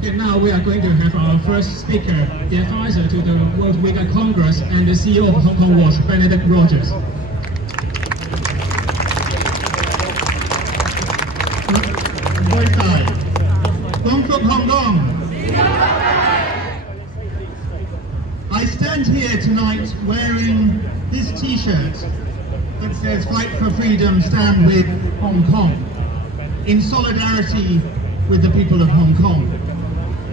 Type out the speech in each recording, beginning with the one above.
Okay, now we are going to have our first speaker, the advisor to the World Uyghur Congress and the CEO of Hong Kong Watch, Benedict Rogers. Hong Kong. I stand here tonight wearing this t-shirt that says "Fight for Freedom, Stand with Hong Kong," in solidarity with the people of Hong Kong.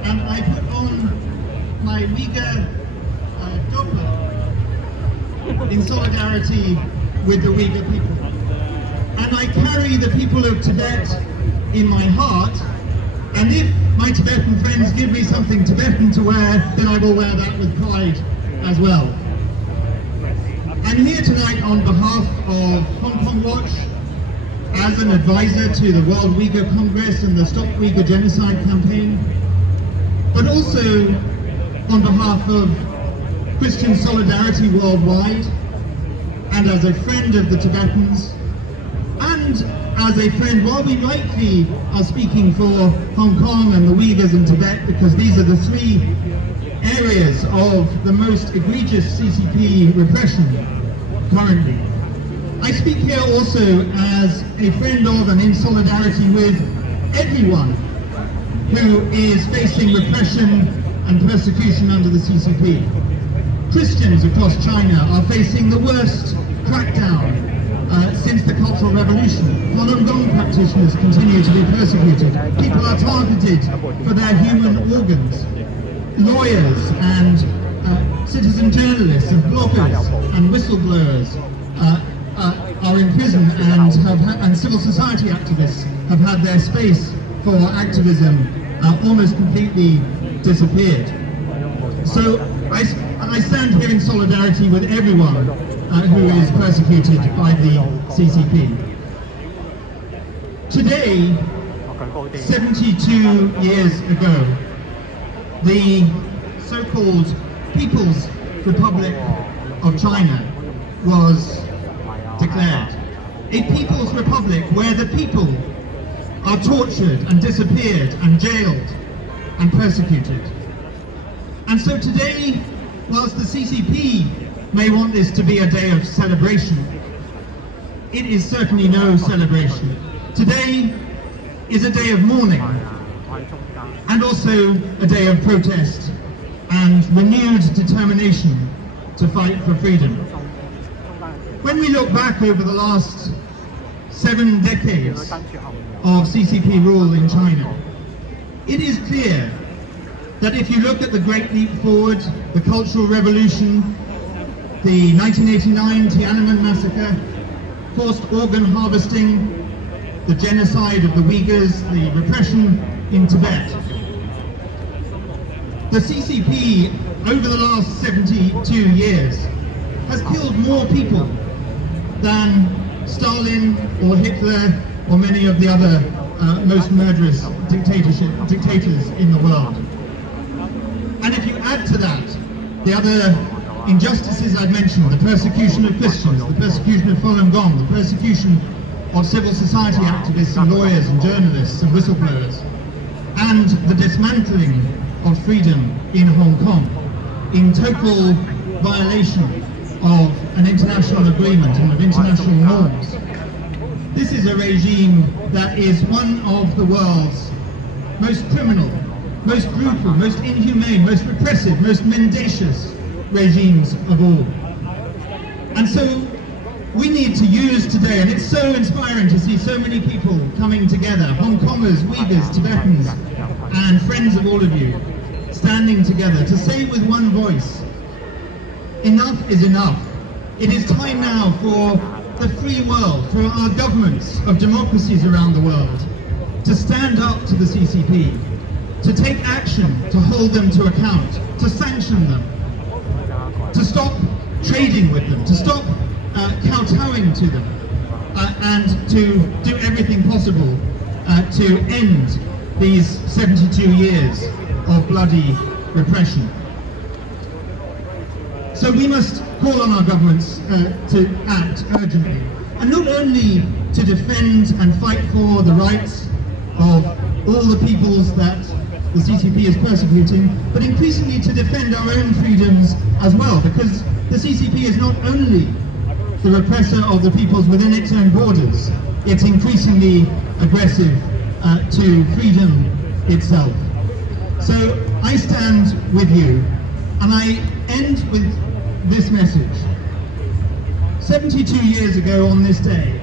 And I put on my Uyghur dopa in solidarity with the Uyghur people. And I carry the people of Tibet in my heart, and if my Tibetan friends give me something Tibetan to wear, then I will wear that with pride as well. I'm here tonight on behalf of Hong Kong Watch, as an advisor to the World Uyghur Congress and the Stop Uyghur Genocide campaign, but also on behalf of Christian Solidarity Worldwide, and as a friend of the Tibetans, and as a friend, while we rightly are speaking for Hong Kong and the Uyghurs in Tibet, because these are the three areas of the most egregious CCP repression currently. I speak here also as a friend of and in solidarity with everyone who is facing repression and persecution under the CCP. Christians across China are facing the worst crackdown since the Cultural Revolution. Falun Gong practitioners continue to be persecuted. People are targeted for their human organs. Lawyers and citizen journalists and bloggers and whistleblowers are in prison, and civil society activists have had their space for activism almost completely disappeared. So I stand here in solidarity with everyone who is persecuted by the CCP. Today, 72 years ago, the so-called People's Republic of China was declared. A People's Republic where the people are tortured and disappeared and jailed and persecuted. And so today, whilst the CCP may want this to be a day of celebration, it is certainly no celebration. Today is a day of mourning, and also a day of protest and renewed determination to fight for freedom. When we look back over the last 7 decades of CCP rule in China, it is clear that if you look at the Great Leap Forward, the Cultural Revolution, the 1989 Tiananmen Massacre, forced organ harvesting, the genocide of the Uyghurs, the repression in Tibet, the CCP over the last 72 years has killed more people than Stalin or Hitler or many of the other most murderous dictators in the world. And if you add to that the other injustices I've mentioned, the persecution of Christians, the persecution of Falun Gong, the persecution of civil society activists and lawyers and journalists and whistleblowers, and the dismantling of freedom in Hong Kong, in total violation of an international agreement and of international norms. This is a regime that is one of the world's most criminal, most brutal, most inhumane, most repressive, most mendacious regimes of all. And so we need to use today, and it's so inspiring to see so many people coming together, Hong Kongers, Uyghurs, Tibetans, and friends of all of you, standing together to say with one voice, enough is enough. It is time now for the free world, for our governments of democracies around the world, to stand up to the CCP, to take action, to hold them to account, to sanction them, to stop trading with them, to stop kowtowing to them, and to do everything possible to end these 72 years of bloody repression. So we must call on our governments to act urgently, and not only to defend and fight for the rights of all the peoples that the CCP is persecuting, but increasingly to defend our own freedoms as well, because the CCP is not only the repressor of the peoples within its own borders, it's increasingly aggressive to freedom itself. So I stand with you, and I end with this message. 72 years ago on this day,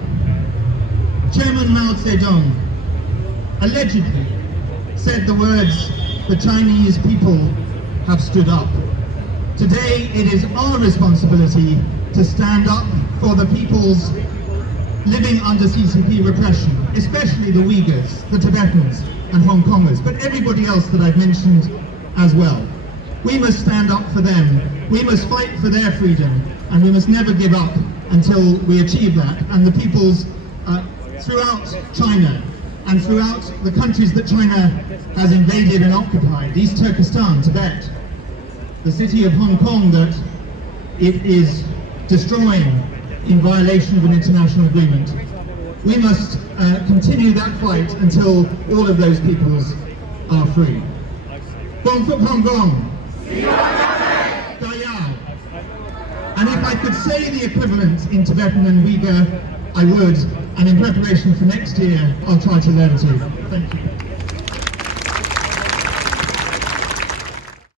Chairman Mao Zedong allegedly said the words, "The Chinese people have stood up." Today it is our responsibility to stand up for the peoples living under CCP repression, especially the Uyghurs, the Tibetans and Hong Kongers, but everybody else that I've mentioned as well. We must stand up for them, we must fight for their freedom, and we must never give up until we achieve that. And the peoples throughout China and throughout the countries that China has invaded and occupied, East Turkestan, Tibet, the city of Hong Kong that it is destroying in violation of an international agreement. We must continue that fight until all of those peoples are free. Bong Phuc Hong Kong. Dayao. And if I could say the equivalent in Tibetan and Uyghur, I would, and in preparation for next year, I'll try to learn to. Thank you.